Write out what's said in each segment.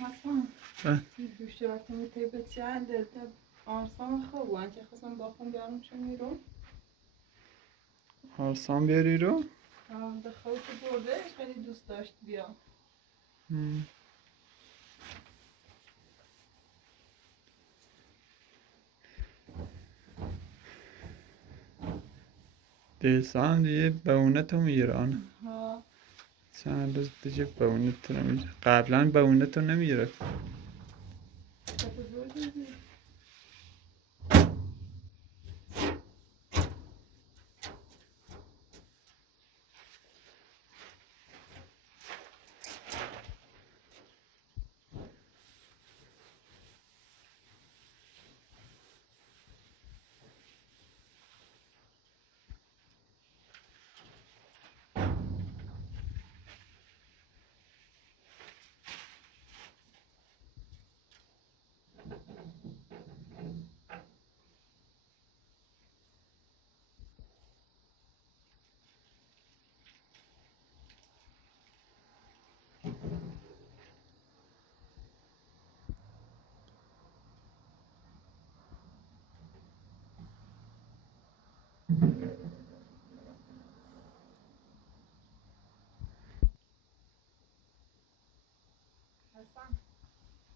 حسن گوشتی وقتی میتایی چنده آرسان خوب وان که خواستم باقیم بیارم چون میرو آرسان بیاری رو؟ به خود برده خیلی دوست داشت بیا دیسان دیگه بهونه تو میگیره ها چند روز دیگه بهونه تو نمیگیره قبلا بهونه تو نمیگیره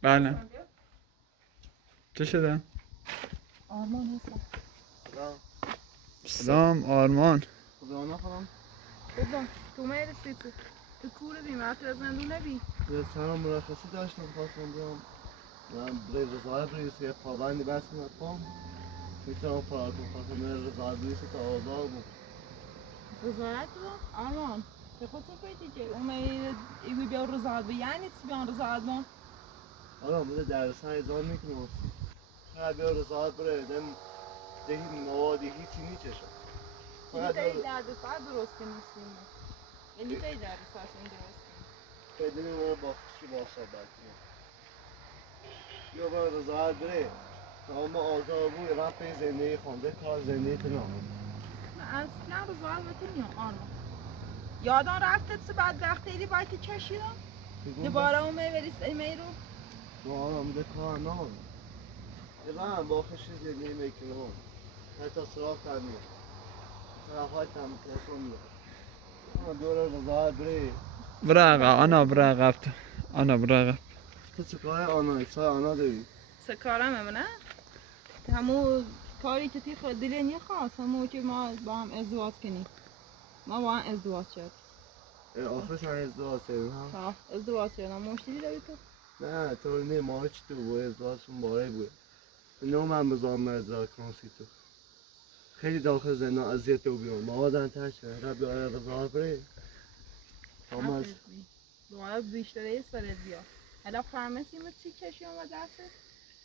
بله چه شده؟ آرمان هستم سلام آرمان خدا خانم بابا تو میرسی تو کوره بیم تو از زندون نبی یه چند مرخصی داشتم خواستم بیام من برای رضایت بریسی یه پابندی بستم پام میتونم فرار کنم خواستم من رضایت بریسی تا آزار بود رضایت رو آرمان به خود تو پیدی که اون ایوی بیا رضایت به یعنی چی بیان رضایت بان آره بوده درسن ایزان میکنم فقط بیا رضایت بره دم دهی موادی هیچی نیچشم چیلی تایی درد سر درست کنیستیم یعنی تایی درد سرشون درست کنیم بدونی من با چی با صحبت کنم بیا با رضایت بره تا ما آزار بود رفت زندگی خونده کار زندگی تنام اصلا رضایت به تو نیام آرمان یادان رفتت سه بدبختی دی باید که چشیدم دوباره اون میبریس ایمی رو ما آرام ده کار نام من با خشی زندگی میکنم حتی سراغ تنمیم سراغ های تنم کسون میاد من دوره رضایت بری برا آنا برا قبط آنا برا قبط تو چه کاره آنا اکسای آنا داری؟ سه کارم منه همون کاری که تی خود دلی نخواست همون که ما با هم ازدواج کنیم ما با هم ازدواج شد آخرش هم ازدواج کردیم ها ازدواج شدم مشتری داری تو؟ نه تو نه ما چی تو بود ازدواجشون باره بود اینو من بزام ازدواج کنم سی تو خیلی داخل زندان اذیت تو بیام موادن ترشه ربی آیا رضایت بری تاماز باید بیشتره سرت بیا حالا فرمسیم چی چشی آمد دسته؟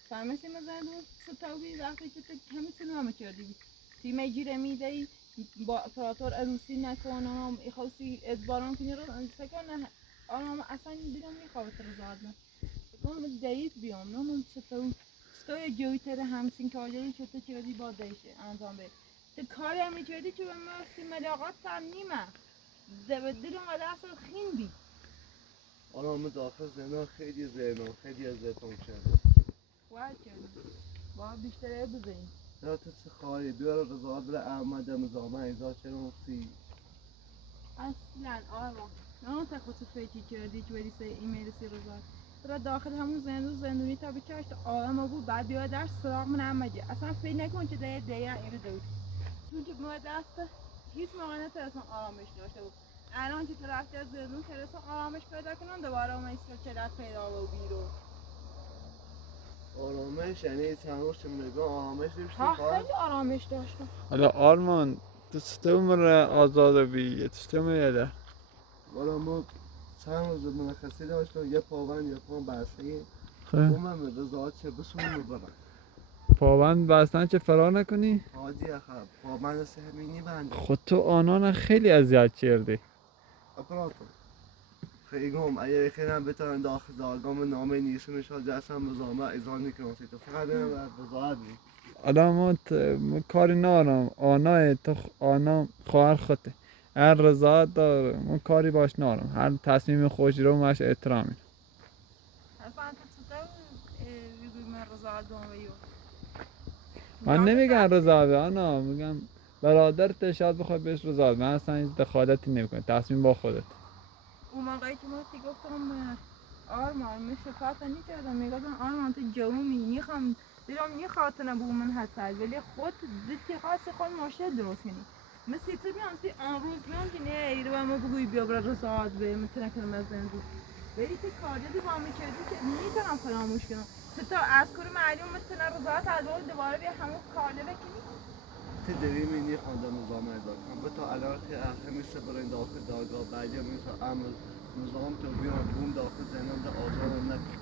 فرمسیم زندون ستاوی وقتی که تو همیتون همه کردی تی میگیره میدهی با اپراتور عروسی نکنم خواستی اجباران کنی رو سکن آرام اصلا بیرون میخواد رضایت نه کنم دیت بیام نه من ستاوی ستای جویتر همسین کاری که تو کردی با دیشه انجام بده تو کاری هم میکردی که به مرسی ملاقات هم نیمه دل اونقدر اصلا خین بی آنها من داخل زندان خیلی خیلی ازتون کرد. باید کردی باید بیشتره بزنی یا تو چه خواهی بیار رضا بره احمد مزامه ایزا چه نوسی. اصلا آرمان نه تا خود فکر کردی که بری سه ایمیل سی روزات برای داخل همون زندونی تا بچهش تا آرام بود بعد بیاد در سراغ من نمجی اصلا فکر نکن که دیگه ایره دود چون که ما دست هیچ موقع نترسم آرامش داشته بود الان که تو رفتی از زندون ترسم آرامش پیدا کنم دوباره اون سلسلت پیدا و بیرون آرامش یعنی چند روز که میگم آرامش داشتی ها خواهد. خیلی آرامش داشتم حالا آرمان تو ستمر آزاد بی ستمر یاده والا ما چند روز منخصی داشتم یه پاون یه پاون برسه خب بومم رضا چه بسون میبرم. پابند بستن چه فرار نکنی؟ حادی اخر پاون سهمینی بنده. خود تو آنان خیلی اذیت کردی اپراتو. خیلی اگر خیلی هم بتونن داخل دارگام نامه نیستونش ها دستم بزامه ایزان میکنم تو فقط برم باید بزاید بی. حالا ما کاری نارم آنای تو آنا خواهر خودته هر رضایت داره ما کاری باش نارم هر تصمیم خوشی رو مش احترامی اصلا تو چطور بگوی من رضا دوم من نمیگم رضایت آنا میگم برادرت شاید بخواد بهش رضایت من اصلا این دخالتی نمیکنه تصمیم با خودت اون موقعی که ما تی گفتم آرمان من شفاعت نکردم میگفتم آرمان تو جوونی میخوام دیرم یه خاطر بو من حسد ولی خود دیتی خاص خود مشکل درست کنی مثل تو بیام سی آن روز بیام که نه ایرو و ما بگوی بیا برا رساعت به میتونم کنم از زندگی ولی تو کاری با میکردی که میتونم فراموش کنم تا از کور معلوم میتونم رضایت از دوباره بیا همون کاری بکنی تی داریم اینی خانده نظام ایزا کنم به تا الان که همیشه برای داخل دارگاه بعدی همیشه امر نظام تو بیان بوم داخل زنان دا آزارم نکن.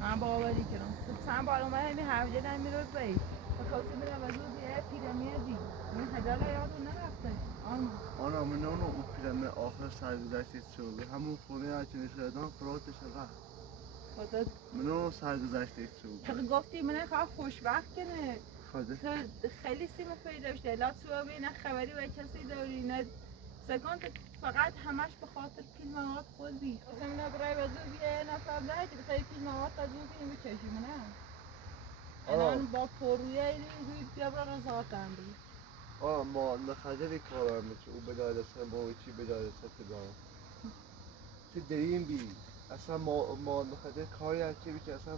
من باوری کردم تو چند بار اومد همین هفته دارم میروزه بخواستم برم از روز یه پیرمیدی این هدال یادم نرفته آرمان آنا من اونو او پیرمه آخر سرگذشتی شد همون خونه هرچی نشدن فراتش رفت. خدا من اونو سرگذشتی شد. تو گفتی من خواهد خوشبخت کنه خواهده تو خیلی سیم پیدا داشته لا تو نه خبری و کسی داری نه سکان تو فقط همش به خاطر پیلمات خود بی اصلا نه برای وزو بیه نفر نه که بخوای پیلمات تا زود کنیم بچشیم نه الان با پرویه بیا برا رضایت هم بی ما نخدری کارم میشه او بدای دستم با چی بدای دستم دارم. تی دریم بی اصلا ما نخدر کاری هرچی بی که اصلا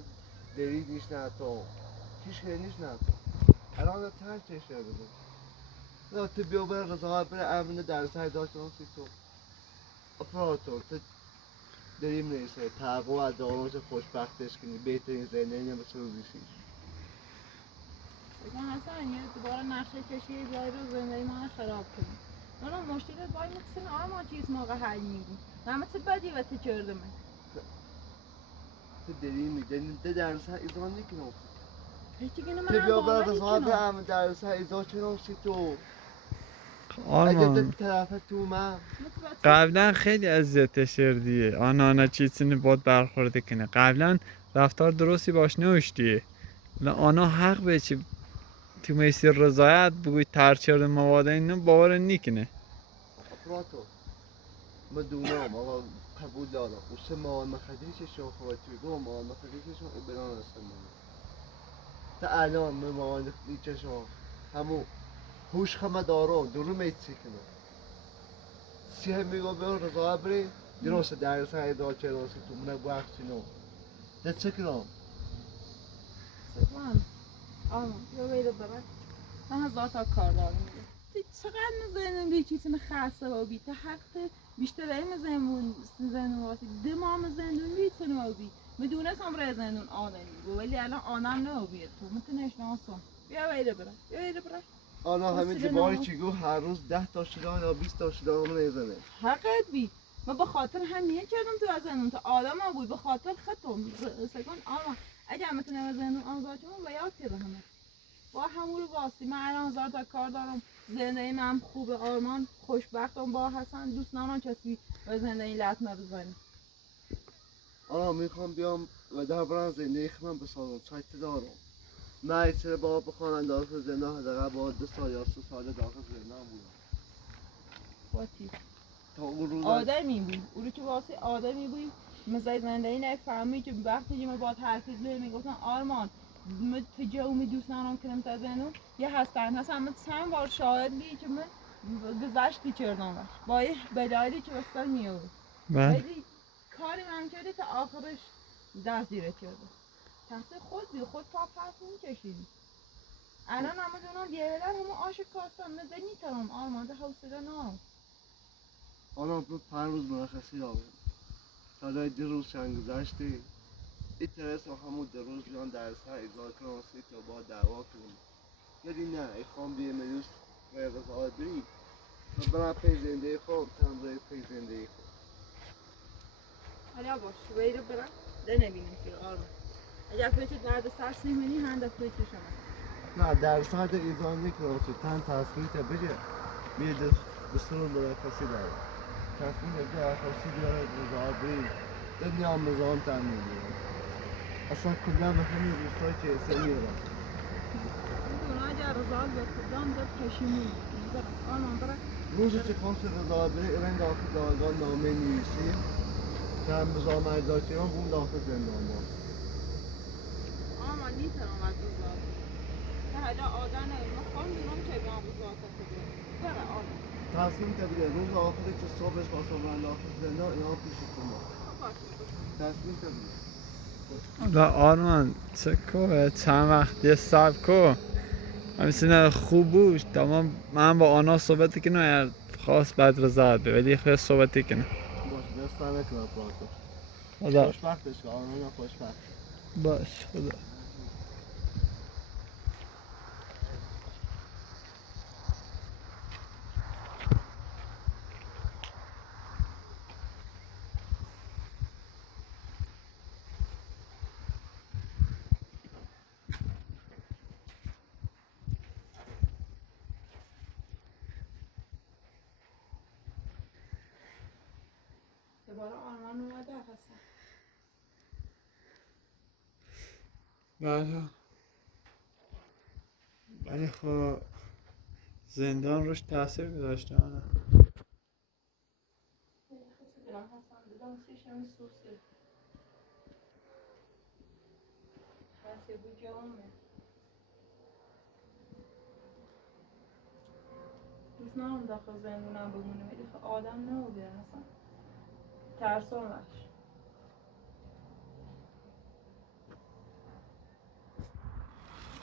دری نیش نه تو هیچ خیلی نیش نه تو الان تر چشه بده نه تو بیا بره رضایت بره امن در سر داشت اون سی تو اپراتور تو دریم نیسته تقوی از دارمش خوشبختش کنی بهترین زندگی نمیشه روزیشی بگم حسن یه دوباره نقشه کشی بیای رو زندگی من خراب کنی نه مشکلت باید مثل آرمان چیز موقع حل میگی من مثل بدی و تو کرده من تو دریم میده ده در سر ایزان نکنم هیچی کنه تو من بیا بره باوری رضایت بره کنم امن در سر ایزان چنم سی تو اگه آرمان طرف تو من قبلا خیلی اذیت شدیه آنا چیزی باید برخورده کنه قبلا رفتار درستی باش نوشتیه آنا حق به چی تو میسی رضایت بگوی ترچرد مواد اینو باور نیکنه اپراتو ما دونم آقا قبول دارم و سه مواد مخدری که شما خواهد توی گم مواد مخدری که شما بنان هستم تا الان من مواد مخدری که شما همون هوش خمه دارم درو میچی کنم سیه میگو بیان رضایت بری درست در سر ادار چه راستی تو منه بخشی نو ده چه کنم سلام آرمان بیا بیرو برای من هزار تا کار دارم میگه تو چقدر مزنون بی چیزی خاصه و بی تا حق بیشتر ای مزنون واسی دمام زندون بی تنو بی میدونستم رای زندون آدمی بود ولی الان آنم نه بیه تو میتونیش ناسم بیا بیرو برای آنا همین حوصله جباری ندارم. چی گو هر روز 10 تا شدان یا 20 تا شدان من نیزنه حقت بی ما به خاطر همیه کردم تو از زندون تا آدم هم بود به خاطر خطم سکن آرمان اگه هم میتونم از زندون آزاد شدم و یاد که همه با همون رو واسه من الان هزار تا کار دارم زندگی من خوبه آرمان خوشبختم با حسن دوست ندارم کسی به زندگی لطمه بزنه آنا میخوام بیام و در بران زندگی خمم بسازم چایت دارم من چرا با بخوانم داخل زندان حداقل با 2 سال یا 3 سال داخل زندان بودم خاطی تا اون روز آدمی بود او رو که واسه آدمی بود مثل زندگی نفهمی که وقتی که من با حرفیز لی میگفتن آرمان من تجاو می دوست ندارم کنم تا زندان یه هستن من چند بار شاهد بی که من گذشتی کردم با یه بدایلی که بستر میاد بله ولی کاری من کرده تا آخرش دست دیره کرده تحصیل خود بی خود پا پس میکشیدی الان همه دونم دیره همه آش کاستم من نمیتونم آرمان ده حوصله ندارم آنها بود 5 روز مرخصی آورد حالا 2 روز چند گذشته این ترس همون 2 روز بیان در سر اجرا کنم تا با دعوا کنیم یادی نه ای خواهم بیه میوز غیر رضایت بری و برای پی زنده خود تن برای پی زنده خود حالا باش ویرو برم ده نبینیم که آرمان اگر پیچه درد سر سیمونی هنده پیچه شما نه در ساعت ایزان نکنم تن تصمیم تا بگه میه دستور مرخصی داره تصمیم تا مرخصی داره رضایت بری دنیا مزام تعمیم داره اصلا کلا به همین روزهایی که سری دارم میدونم اگر رضایت بکردم ده پشیمون برم آرمان برم روزی که خواست رضایت بری ایران داخل دادگاه نامه نویسی که هم مزام اجرا کنم اون داخل زندان باست آرمان نیترم از رضایت نه حالا آدم من خواهم دونم که به رضایت بکردم برم آرمان تصمیم تا بگه روز آخری که صبحش خواستم من داخل زندان اینا پیش کنم تصمیم تا بگه حالا آرمان چه که چند وقت یه سب که همین خوب بود تمام من با آنها صحبتی کنم اگر خواست بعد رضایت به ولی خیلی صحبتی کنم باشه دست نکنم پراتو خدا خوشبختش که آنها خوشبخت باش خدا دوباره آرمان اومده هستم بله ولی خب زندان روش تاثیر گذاشته آنها دلم هستم دلم سیشم سوسه هستی بود جامعه دوست ندارم داخل زندونم بمونه ولی خب آدم نبوده اصلا ترسانش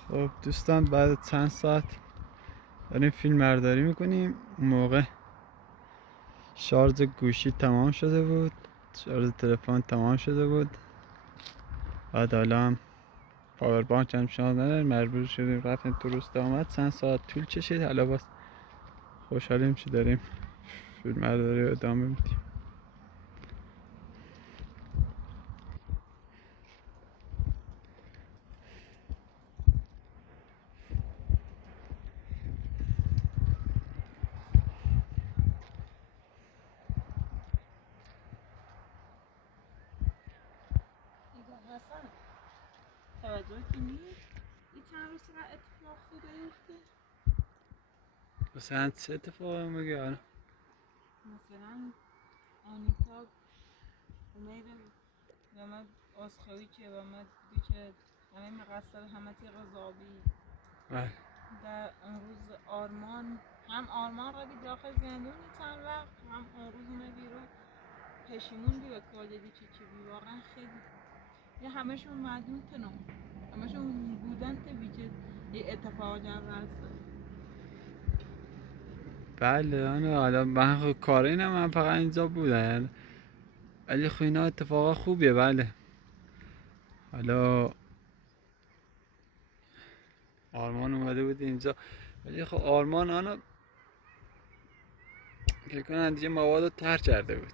خب دوستان بعد چند ساعت داریم فیلم برداری میکنیم اون موقع شارژ گوشی تمام شده بود شارژ تلفن تمام شده بود بعد حالا هم پاور بانک هم شارژ نداریم مجبور شدیم رفتیم تو روستا آمد چند ساعت طول کشید حالا باز خوشحالیم که داریم فیلم برداری رو ادامه میدیم ایگاه حسن توجه که نیست این چند روز چقدر اتفاق خوبه افته مثلا چه اتفاقی میگه حالا مثلا آنیتا میره و من آسخایی که و من دیگه که همه مقصر همه تی غذابی بله در اون روز آرمان هم آرمان را بی داخل زندونی چند وقت هم اون روز اونه بیرون پشیمون بی و کالدی چی بی واقعا خیلی یه همشون معدوم تنم همشون بودن تبی که یه اتفاق در رسته بله حالا من خب کاری نه من فقط اینجا بودم ولی خب اینا اتفاقا خوبیه بله حالا آرمان اومده بود اینجا ولی خب آرمان آنها که کنن دیگه مواد رو تر کرده بود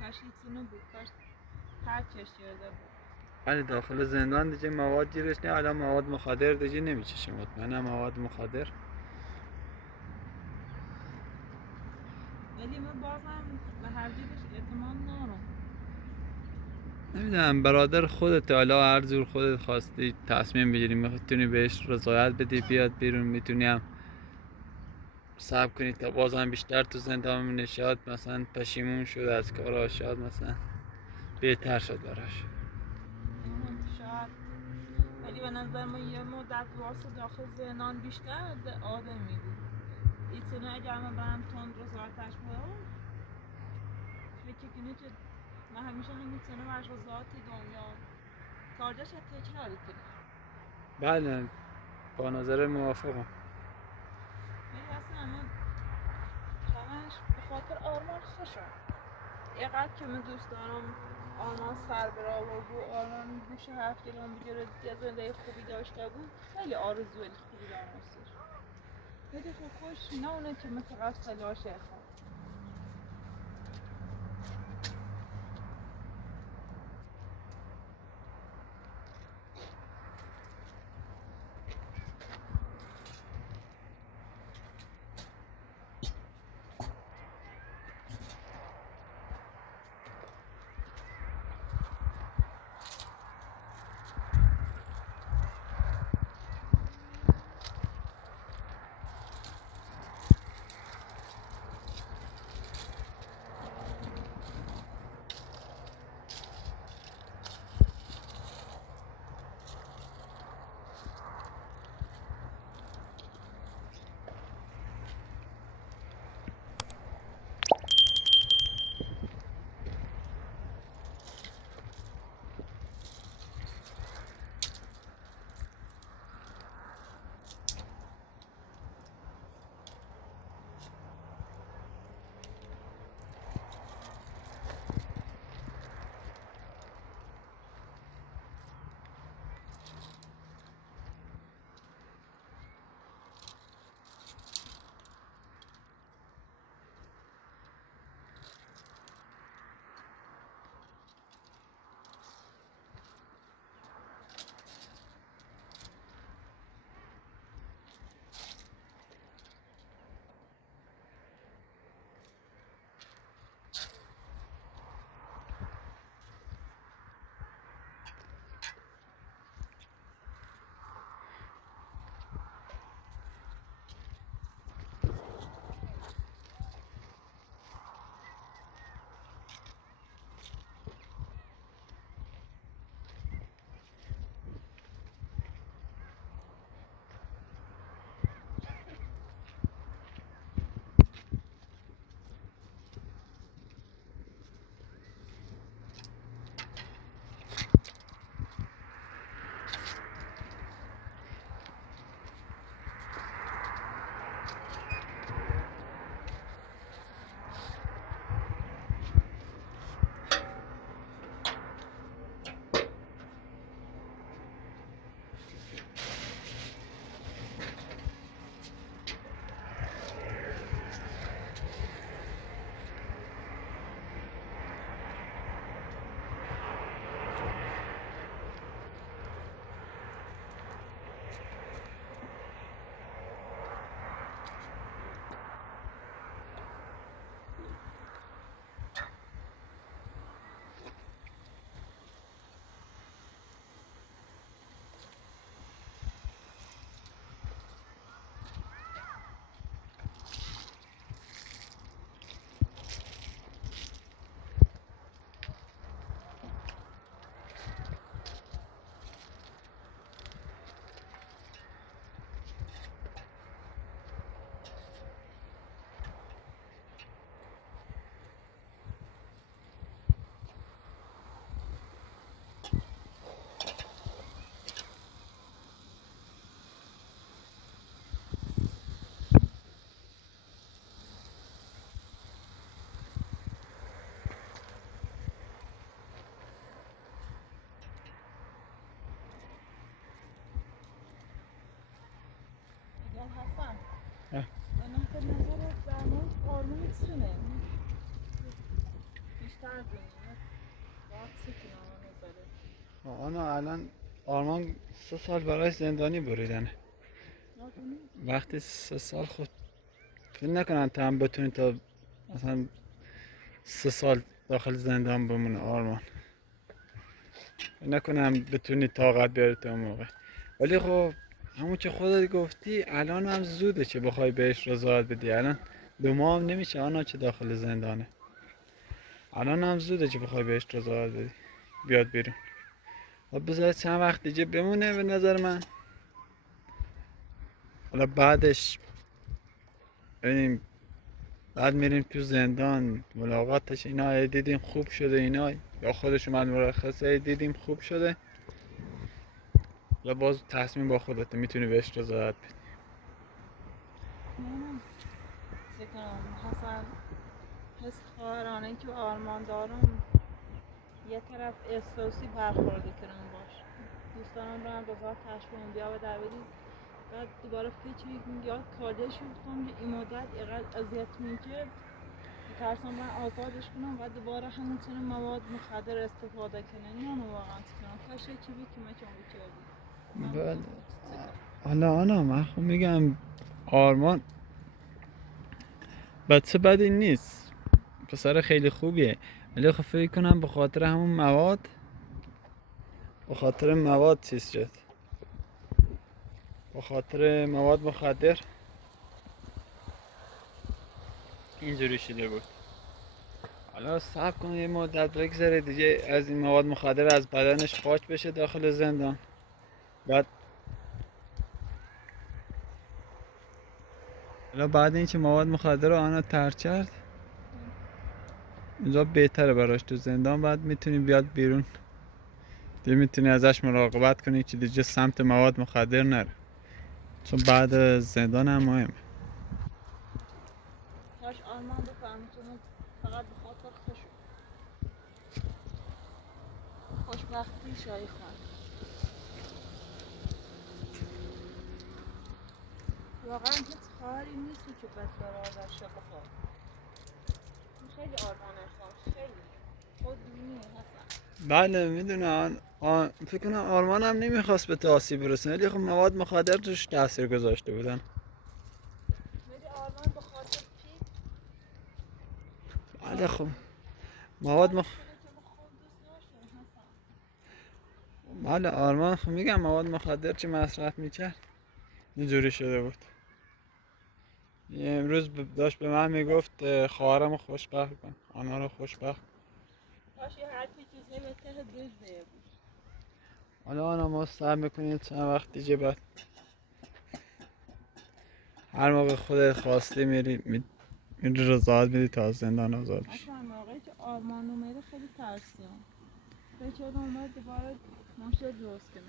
پشیتونو بود پرچش کرده بود ولی داخل زندان دیگه مواد گیرش نه الان مواد مخدر دیگه نمیچشه مطمئنم مواد مخدر ولی من بازم به هر جیبش اعتماد ندارم نمیدونم برادر خودت، حالا هر جور خودت خواستی تصمیم بگیری میتونی بهش رضایت بدی بیاد بیرون، میتونی هم صبر کنی تا بازم بیشتر تو زندان بمونه، شاید مثلا پشیمون شد از کاراش، شاید مثلا بهتر شد براش. شاید، ولی به نظر من یه مدت واسه داخل زندان بیشتر آدمی بود. ایتونه اگر من برم تند رضایتش بدم فکر کنی که من همیشه همیتونه برش رضایتی دنیا کارجاش تکراری کنی. بله با نظر موافقم. ولی اصلا من همش به خاطر آرمان خوشم. اینقدر که من دوست دارم آرمان سر بره آورد و آرمان گوش حرف گلام بگیره یه زندگی خوبی داشته بود، خیلی آرزوی خوبی دارم واسش. خیلی خوش نه اونه که من فقط سلاش اخوام. حسن من به نظرت در مورد آرمان چونه؟ بیشتر بینیم باید چی کنم نظره؟ آنا الان آرمان 3 سال برای زندانی بریدنه. وقتی 3 سال خود فکر نکنن تا هم بتونی تا مثلا 3 سال داخل زندان بمونه آرمان. نکنم بتونی طاقت بیاری تا اون موقع. ولی خب همون که خودت گفتی الان هم زوده که بخوای بهش رضایت بدی. الان 2 ماه هم نمیشه آنا که داخل زندانه. الان هم زوده که بخوای بهش رضایت بدی بیاد بیرون. و بذار چند وقت دیگه بمونه به نظر من. حالا بعدش ببینیم، بعد میریم تو زندان ملاقاتش، اینا دیدیم خوب شده، اینا یا خودش اومد مرخصه دیدیم خوب شده، یا باز تصمیم با خودته میتونی بهش رضایت بدی. نمیدونم چه کنم. حسن حس خواهرانه که آرمان دارم یه طرف احساسی برخورده کردم باش. دوستانم رو هم بذار تشبیه بیا و دویدی. بعد دوباره فکری یاد کاده شد کنم که این مدت اینقدر اذیت میکرد ترسم من آزادش کنم و دوباره همون چنین مواد مخدر استفاده کنه. نه واقعا کنم کاش یکی بی که مکان بکردی. بله. حالا آنا من خب میگم آرمان بچه بدی نیست، پسر خیلی خوبیه، ولی خب فکر کنم به خاطر همون مواد، به خاطر مواد چیز شد، به خاطر مواد مخدر اینجوری شده بود. حالا صبر کن یه مدت بگذره دیگه از این مواد مخدر از بدنش پاک بشه داخل زندان. بعد حالا بعد اینکه مواد مخدر رو آنا ترک کرد اینجا بهتره براش تو زندان، بعد میتونی بیاد بیرون دیگه میتونی ازش مراقبت کنی که دیگه سمت مواد مخدر نره، چون بعد زندان هم مهمه. کاش آرمان بفهمی که من فقط به خاطر خوشبختی شایی خواهد. واقعا هیچ خواهری نیستی که بس برادرش بخواد. خیلی آرمانش داشت، خیلی خود دونی هستن. بله میدونم. فکر کنم آرمان هم نمیخواست به تو آسیب برسونه، ولی خب مواد مخدر توش تاثیر گذاشته بودن. ولی آرمان به خاطر چی؟ بله خب مواد بله آرمان خب میگم مواد مخدر چی مصرف میکرد اینجوری شده بود. امروز داشت به من میگفت خواهرمو خوشبخت کن، آنها رو خوشبخت. کاش یه حرفی چیزی به ته دل بود. حالا آنها ما صبر میکنیم چند وقت دیگه، بعد هر موقع خودت خواستی میری رضایت میدی تا از زندان آزاد شی. اصلا موقعی که آرمان اومده خیلی ترسیدم. فکر اومد دوباره مشکل درست کنه.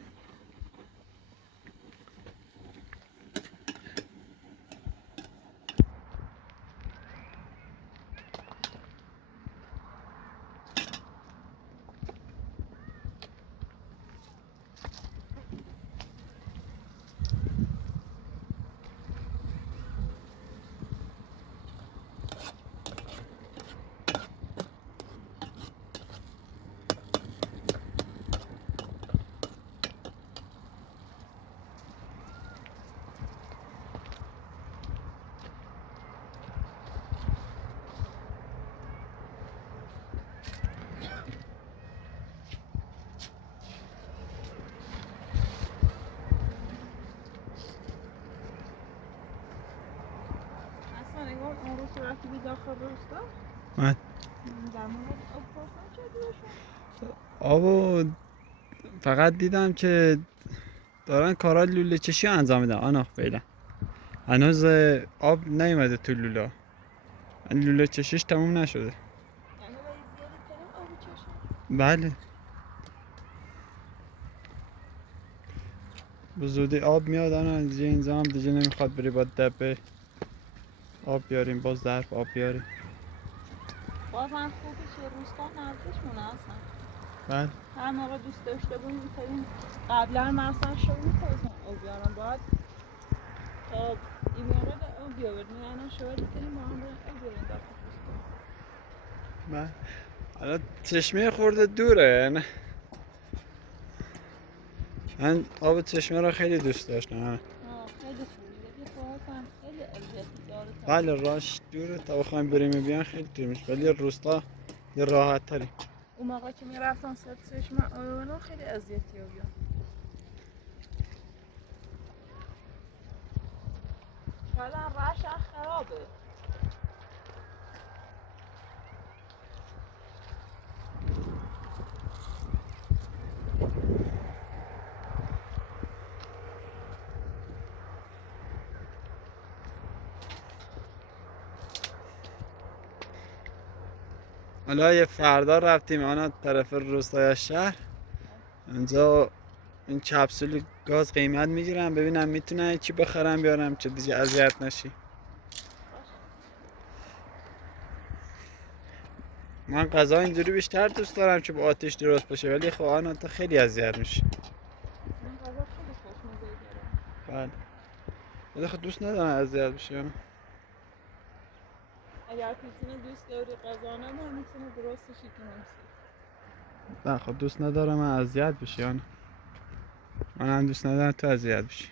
اون روز که رفتی داخل روستا من در مورد آب پرسان چه دیدشون؟ آبو فقط دیدم که دارن کارا لوله چشی انجام میدن آنا. فعلا هنوز آب نیومده تو لوله، لوله چشیش تموم نشده. یعنی باید زیادی ترین آب چشم؟ بله به زودی آب میاد آنا. دیگه اینجا هم دیگه نمیخواد بری با دبه آب بیاریم، با ظرف آب بیاریم. بازم خوبه که روستا نزدیکمونه اصلا. بله هر موقع دوست داشته باشیم میتونیم قبلا مثلا شروع میکنیم آب بیارم باید تا این موقع آب بیاوریم. یعنی شاید میتونیم با هم آب بیاریم داخل روستا. بله حالا چشمه خورده دوره نه؟ من آب چشمه رو خیلی دوست داشتم. خیلی خوبه ولی خب هم خیلی اذیتی داره. بله راش دوره تا بخوایم بریم بیان خیلی دور میشه، ولی روستا یه راحت تری. اون موقع که میرفتم سطحش من آیوانا خیلی اذیتی ها بیام. شاید هم رشن خرابه. حالا یه فردا رفتیم آن طرف روستای شهر، اونجا این کپسول گاز قیمت میگیرم، ببینم میتونم چی بخرم بیارم چه دیگه اذیت نشی. من غذا اینجوری بیشتر دوست دارم که با آتش درست باشه، ولی خب آن تا خیلی اذیت میشه. من غذا خیلی خوشمزه دارم. بله، ولی خب دوست ندارم اذیت بشه. اگر پیتینه دوست داری غذا نداری میتونه درستشی که نمیسی. نه خب دوست ندارم من اذیت بشه. من هم دوست ندارم تو اذیت بشی.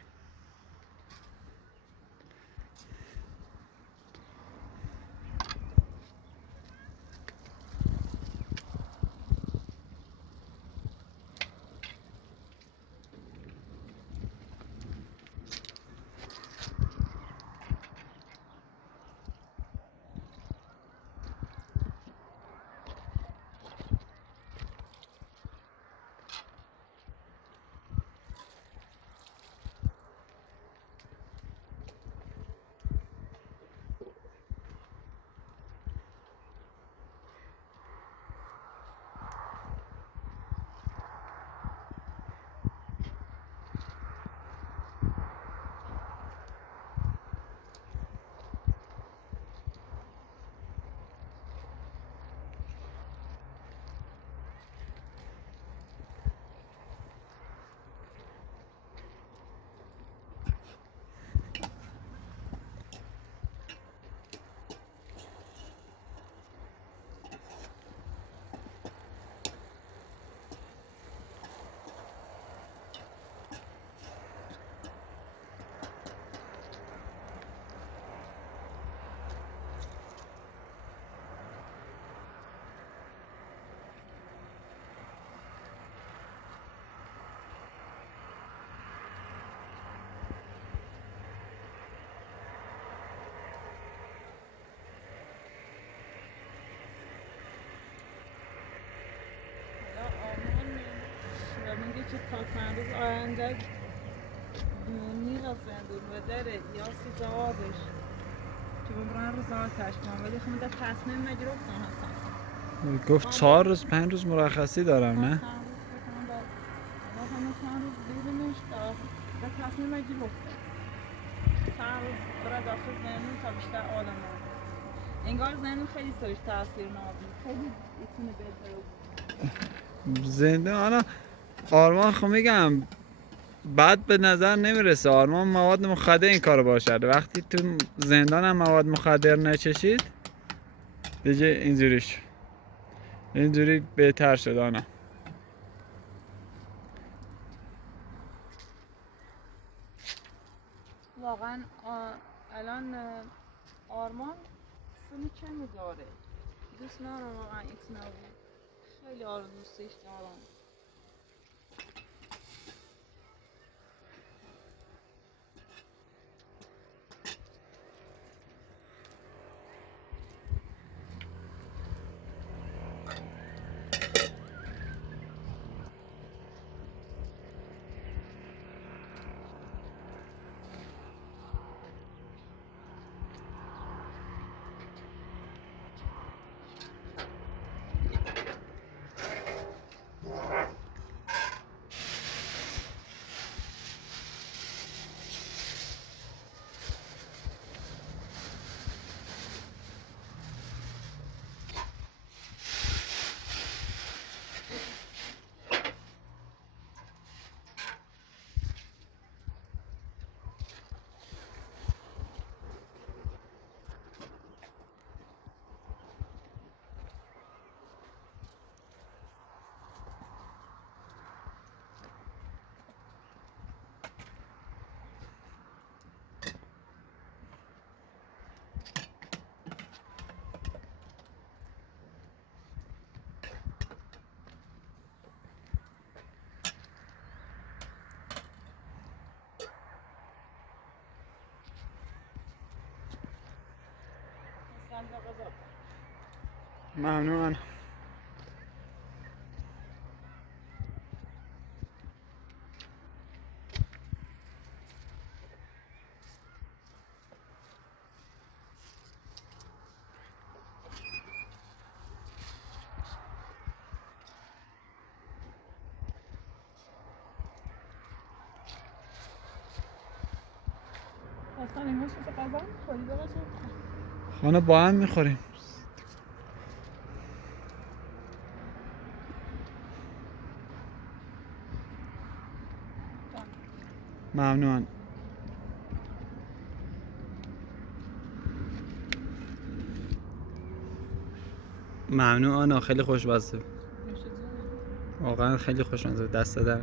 میگه که تا چند روز آینده میره زندون و داره یاسی جوابش که ببرن روز آتش کنم، ولی خب میده تصمیم نگرفتن هستن. گفت 4 روز 5 روز مرخصی دارم نه؟ چند روز بیرونش و تصمیم نگرفتن. چند روز برای داخل زندون تا بیشتر آدم آمد. انگار زندون خیلی سرش تاثیر نابید، خیلی میتونه بهتره. زنده آنا آرمان خب میگم بعد به نظر نمیرسه آرمان مواد مخدر این کارو باشد. وقتی تو زندان هم مواد مخدر نچشید دیگه اینجوری بهتر شد آنا. واقعا الان آرمان سنی کمی داره، دوست ندارم واقعا ایتنا بود، خیلی دوستش دارم. ممنون. اصلا این روز غذا می‌خوری بقیه خانه با هم میخوریم. ممنون. ممنون آنا، خیلی خوشمزه. واقعا خیلی خوشمزه، دست در.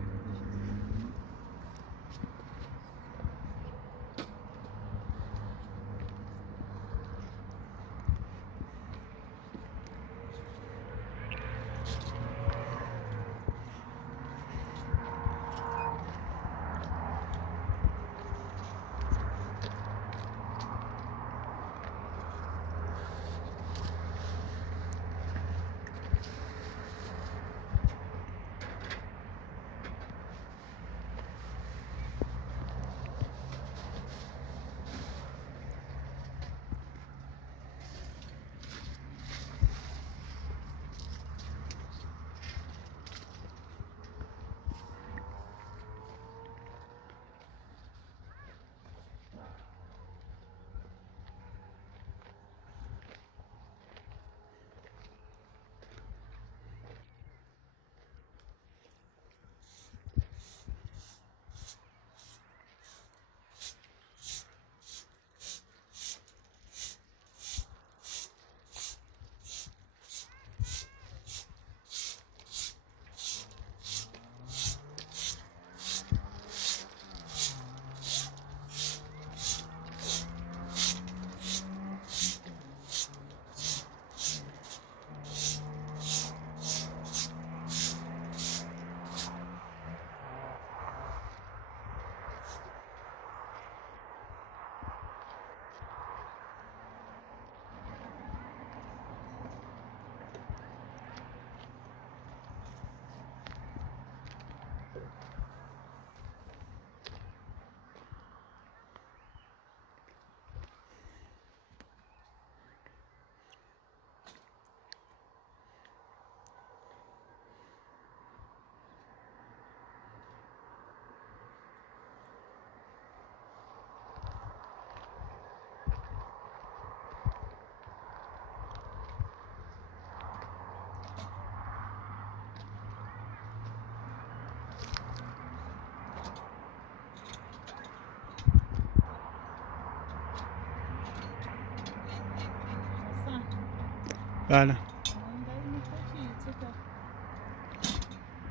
بله.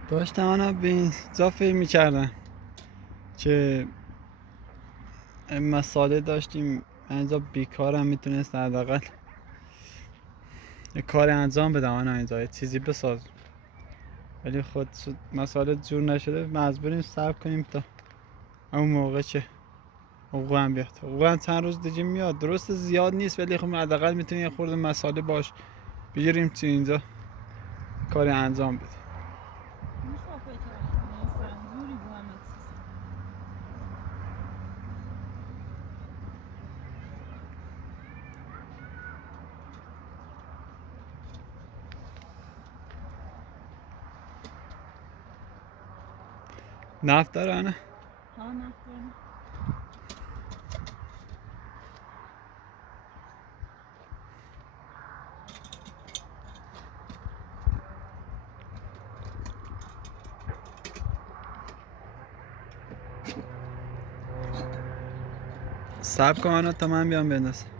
داشتم آنها به اینجا فکر میکردم که مساله داشتیم اینجا بیکارم، میتونست حداقل یه کار انجام بدم آنها اینجا یه چیزی بساز، ولی خود مساله جور نشده مجبوریم صبر کنیم تا اون موقع که حقوقم بیاد. حقوقم چند روز دیگه میاد، درست زیاد نیست ولی خب حداقل میتونیم یه خورده مساله باش بگیریم تو اینجا کاری انجام بده. نفت داره نه؟ ها نفت داره. صبر کن تا من بیام بندازم.